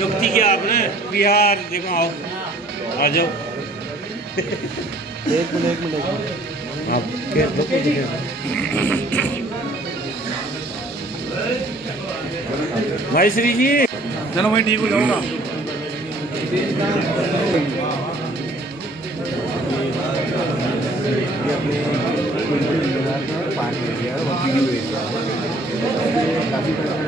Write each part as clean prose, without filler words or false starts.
दुखती क्या आपने बिहार देखो आओ आ जाओ एक मिनट आप भाई श्री जी चलो भाई ठीक हो जाऊंगा। काफी सारे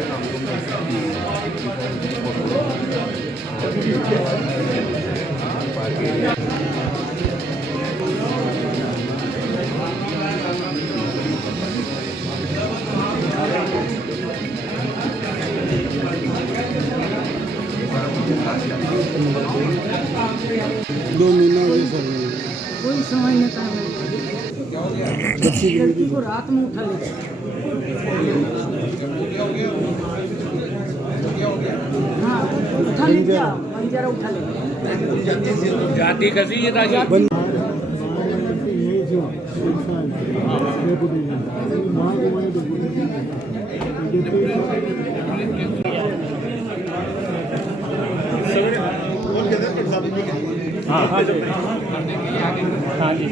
दो महीना हो सर कोई समझ नहीं काम लड़की को रात में उठा ले हाँ उठा ले क्या जरा उठा ले जाती कैसी है ताजी हाँ जी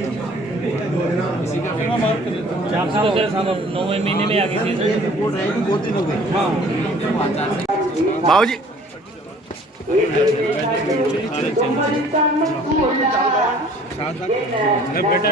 9 महीने में आ गई थी बाबू जी बेटा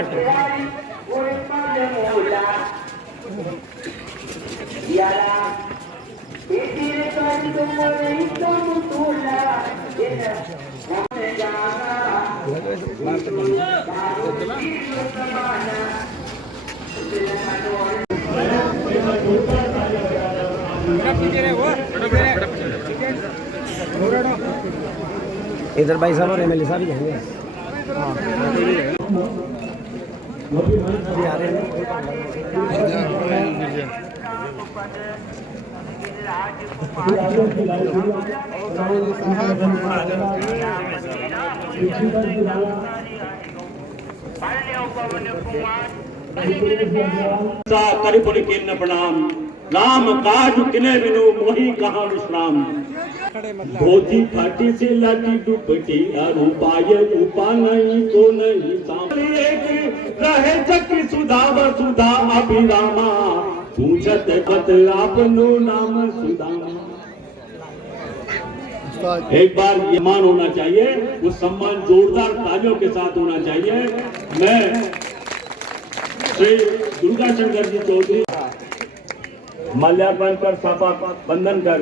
इधर भाई साहब और एमएलए साहब ही हैं। अभी आ रहे हैं। करे पुनि किन्न प्रणाम राम काज किने बिनु मोहि कहां विश्राम धोती फाटी से लाटी दुपट्टी रूपाय रूपा नहीं तो नहीं सामने रहे जग सुधा वसुधा अभिरामा पूछत बत आपनो नाम सुदामा। एक बार ये मान होना चाहिए, वो सम्मान जोरदार तालियों के साथ होना चाहिए। मैं श्री दुर्गा शंकर जी चौधरी माल्यार्पण कर सापा बंधन कर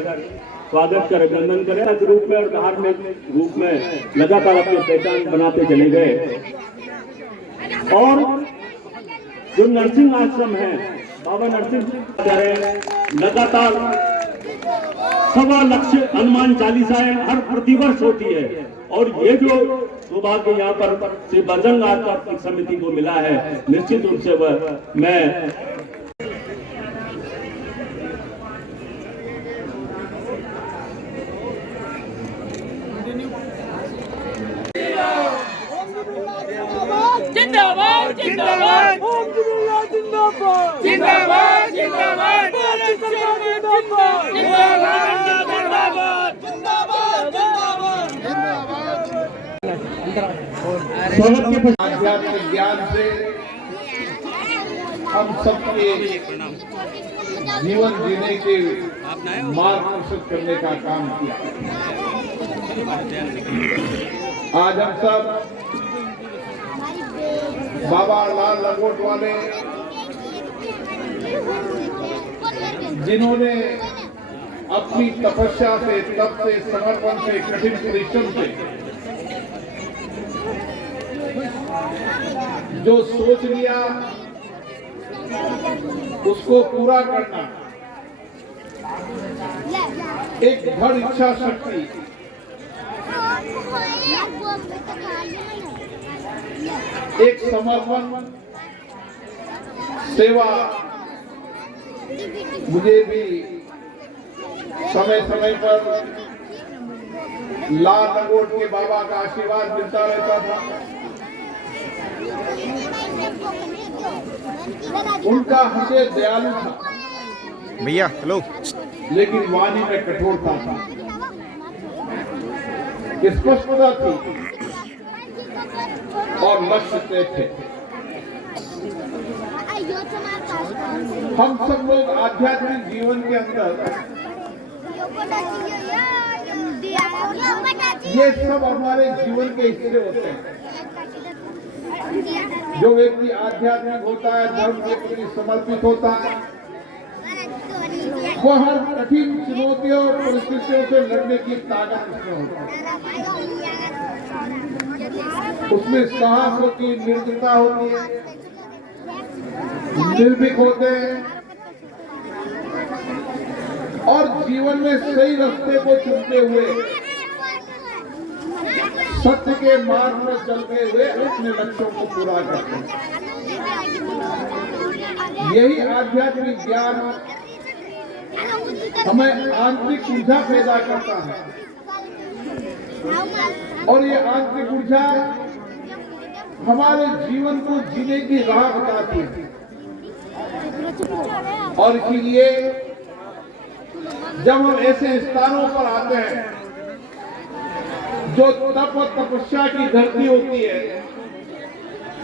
स्वागत कर अभिनंदन करें रूप में और धार्मिक रूप में लगातार अपनी पहचान बनाते चले गए। और जो नरसिंह आश्रम है, बाबा नरसिंह लगातार 1.25 लाख हनुमान चालीसाएं हर प्रतिवर्ष होती है। और ये जो सौभाग्य यहाँ पर श्री बजरंग आध्यात्मिक समिति को मिला है, निश्चित रूप से वह मैं जिंदाबाद जिंदाबाद ओम जिंदाबाद जिंदाबाद जिंदाबाद जिंदाबाद भारत सरकार जिंदाबाद जिंदाबाद जिंदाबाद जिंदाबाद आध्यात्मिक ज्ञान से हम सबके जीवन जीने के मार्ग प्रशस्त करने का काम किया। आज हम सब बाबा लाल लंगोट वाले, जिन्होंने अपनी तपस्या से, तप से, समर्पण से, कठिन परिश्रम से जो सोच लिया उसको पूरा करना, एक दृढ़ इच्छा शक्ति, एक समर्पण, सेवा, मुझे भी समय समय पर लाल लंगोट के बाबा का आशीर्वाद मिलता रहता था। उनका हृदय दयालु था भैया हेलो, लेकिन वाणी में कठोरता था, स्पष्टता थी और लक्ष्य तय थे। हम सब लोग आध्यात्मिक जीवन के अंदर ये सब हमारे जीवन के हिस्से होते हैं। जो व्यक्ति आध्यात्मिक होता है, धर्म के प्रति समर्पित होता है, वो हर कठिन चुनौतियों और परिस्थितियों से लड़ने की ताकत उसमें होती है। उसमें साहस होती है, निर्भीकता होती है, निर्भीक होते हैं और जीवन में सही रास्ते को चुनते हुए, सत्य के मार्ग में चलते हुए अपने लक्ष्यों को पूरा करते हैं। यही आध्यात्मिक ज्ञान हमें आंतरिक ऊर्जा पैदा करता है और ये आंतरिक ऊर्जा हमारे जीवन को जीने की राह बताती है। और इसीलिए जब हम ऐसे स्थानों पर आते हैं जो तप और तपस्या की धरती होती है,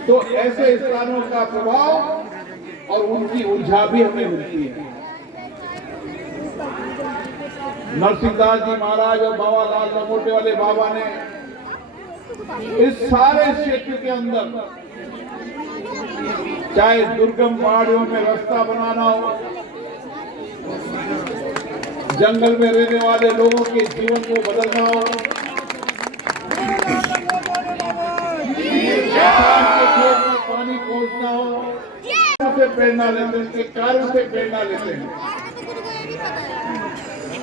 तो ऐसे स्थानों का प्रभाव और उनकी ऊर्जा भी हमें मिलती है। नरसिंहदास जी महाराज और बाबा लाल लंगोटे वाले बाबा ने इस सारे क्षेत्र के अंदर, चाहे दुर्गम पहाड़ियों में रास्ता बनाना हो, जंगल में रहने वाले लोगों के जीवन को बदलना हो, पानी पहुंचना हो, से प्रेरणा लेते हैं, उनके कार्यों से प्रेरणा लेते हैं।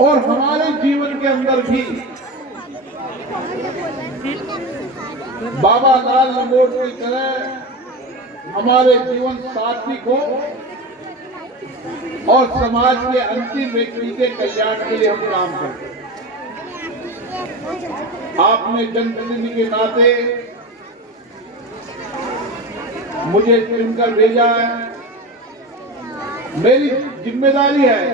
और हमारे जीवन के अंदर भी बाबा लाल लंगोट की तरह हमारे जीवन सात्विक हो और समाज के अंतिम व्यक्ति के कल्याण के लिए हम काम करते हैं। आपने जनप्रतिनिधि के नाते मुझे चुनकर भेजा है। मेरी जिम्मेदारी है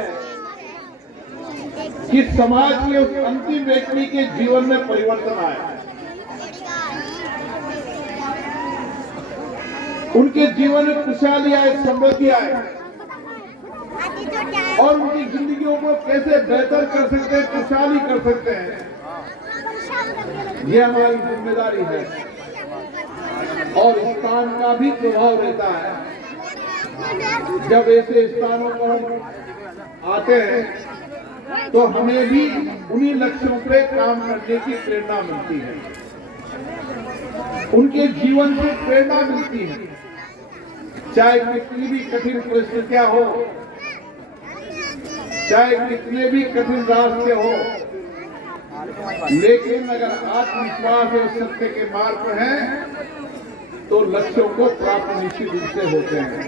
कि समाज के उस अंतिम व्यक्ति के जीवन में परिवर्तन आए, उनके जीवन में खुशहाली आए, समृद्धि आए और उनकी जिंदगियों को कैसे बेहतर कर सकते हैं, खुशहाली कर सकते हैं, ये हमारी जिम्मेदारी है। और स्थान का भी प्रभाव रहता है। जब ऐसे स्थानों पर हम आते हैं तो हमें भी उन्हीं लक्ष्यों पे काम करने की प्रेरणा मिलती है, उनके जीवन से प्रेरणा मिलती है। चाहे कितनी भी कठिन परिस्थितियां हो, चाहे कितने भी कठिन रास्ते हो, लेकिन अगर आत्मविश्वास और सत्य के मार्ग पर हैं तो लक्ष्यों को प्राप्त निश्चित रूप से होते हैं।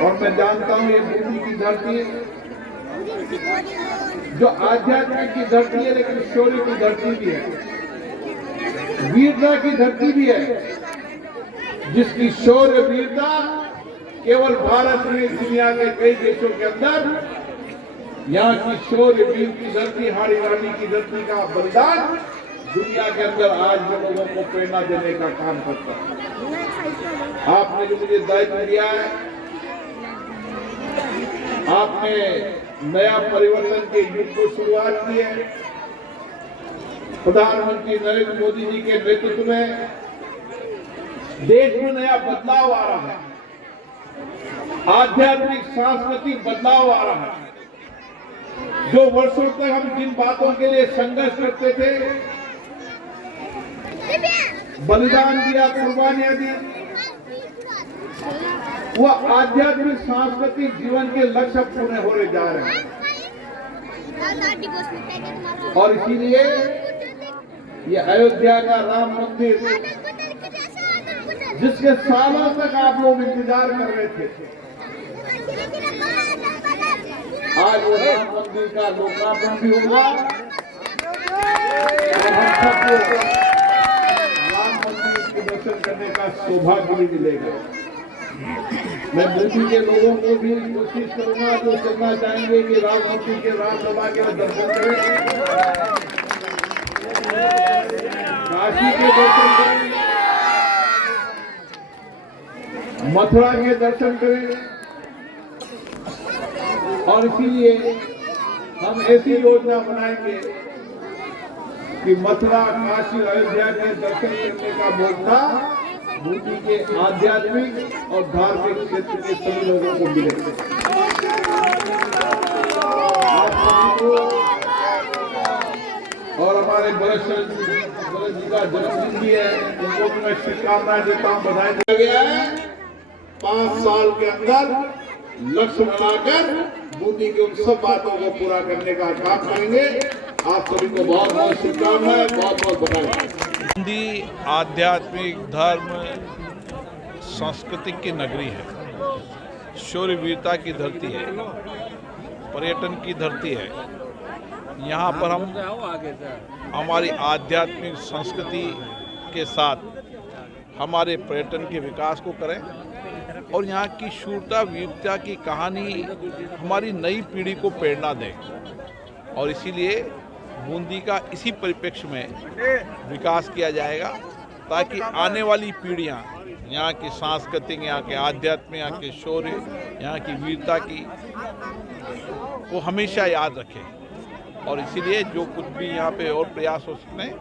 और मैं जानता हूं ये बूंदी की धरती जो आध्यात्म की धरती है, लेकिन शौर्य की धरती भी है, वीरता की धरती भी है, जिसकी शौर्य वीरता केवल भारत में दुनिया के कई देशों के अंदर यहाँ की शौर्य वीर की धरती, हाड़ी रानी की धरती का बलिदान दुनिया के अंदर आज लोगों को प्रेरणा देने का काम करता है। आपने जो मुझे दायित्व दिया है, आपने नया परिवर्तन के युग को शुरुआत की है। प्रधानमंत्री नरेंद्र मोदी जी के नेतृत्व में देश में नया बदलाव आ रहा है, आध्यात्मिक सांस्कृतिक बदलाव आ रहा है। जो वर्षों तक हम जिन बातों के लिए संघर्ष करते थे, बलिदान दिया, कुर्बानियां दी, वह आध्यात्मिक सांस्कृतिक जीवन के लक्ष्य पूरे होने जा रहे हैं। और इसीलिए ये अयोध्या का राम मंदिर, जिसके सालों तक आप लोग इंतजार कर रहे थे, आज वो राम मंदिर का लोकार्पण भी होगा और हम सबको राम मंदिर के दर्शन करने का सौभाग्य भी मिलेगा। मैं दिल्ली के लोगों को भी कोशिश करूंगा जो करना चाहेंगे कि राम मंदिर के राजसभा के दर्शन करें, काशी के दर्शन करें, मथुरा के दर्शन करें। और इसीलिए हम ऐसी योजना बनाएंगे कि मथुरा, काशी, अयोध्या के दर्शन करने का मौका बूंदी के आध्यात्मिक और धार्मिक क्षेत्र के सभी लोगों को मिलेगा। और हमारे बड़े जी का जन्मदिन भी है, उनको भी मैं शुभकामनाएं देता हूँ, बधाई दिया गया है। 5 साल के अंदर लक्ष्य बनाकर बूंदी की उन सब बातों को पूरा करने का काम करेंगे। आप सभी को बहुत बहुत शुभकामनाएं, बहुत बहुत बधाई। बूंदी आध्यात्मिक, धर्म, सांस्कृतिक की नगरी है, शौर्य वीरता की धरती है, पर्यटन की धरती है। यहाँ पर हम हमारी आध्यात्मिक संस्कृति के साथ हमारे पर्यटन के विकास को करें और यहाँ की शूरता वीरता की कहानी हमारी नई पीढ़ी को प्रेरणा दें। और इसीलिए बूंदी का इसी परिप्रेक्ष्य में विकास किया जाएगा ताकि आने वाली पीढ़ियाँ यहाँ की सांस्कृतिक, यहाँ के आध्यात्म, यहाँ के शौर्य, यहाँ की वीरता की वो हमेशा याद रखें। और इसीलिए जो कुछ भी यहाँ पे और प्रयास हो सकते हैं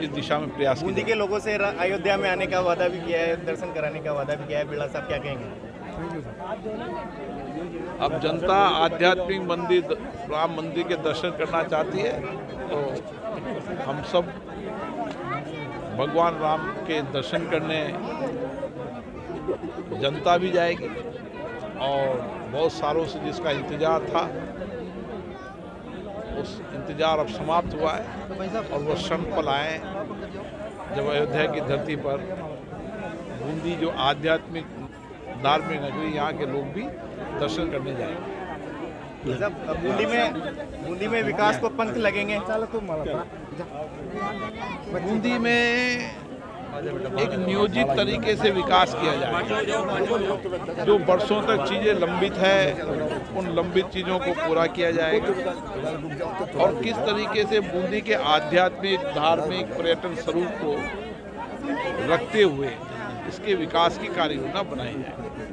इस दिशा में प्रयास। बूंदी के लोगों से अयोध्या में आने का वादा भी किया है, दर्शन कराने का वादा भी किया है, बिरला साहब क्या कहेंगे? अब जनता आध्यात्मिक मंदिर, राम मंदिर के दर्शन करना चाहती है तो हम सब भगवान राम के दर्शन करने जनता भी जाएगी। और बहुत सालों से जिसका इंतजार था उस इंतजार अब समाप्त हुआ है और वो क्षण पल आए जब अयोध्या की धरती पर बूंदी जो आध्यात्मिक धार्मिक नगरी, यहाँ के लोग भी दर्शन करने जाएंगे। बूंदी में विकास को पंख लगेंगे। बूंदी में एक नियोजित तरीके से विकास किया जाएगा। जो वर्षों तक चीज़ें लंबित है उन लंबित चीज़ों को पूरा किया जाएगा। और किस तरीके से बूंदी के आध्यात्मिक, धार्मिक, पर्यटन स्वरूप को रखते हुए इसके विकास की कार्य योजना बनाई जाएगी।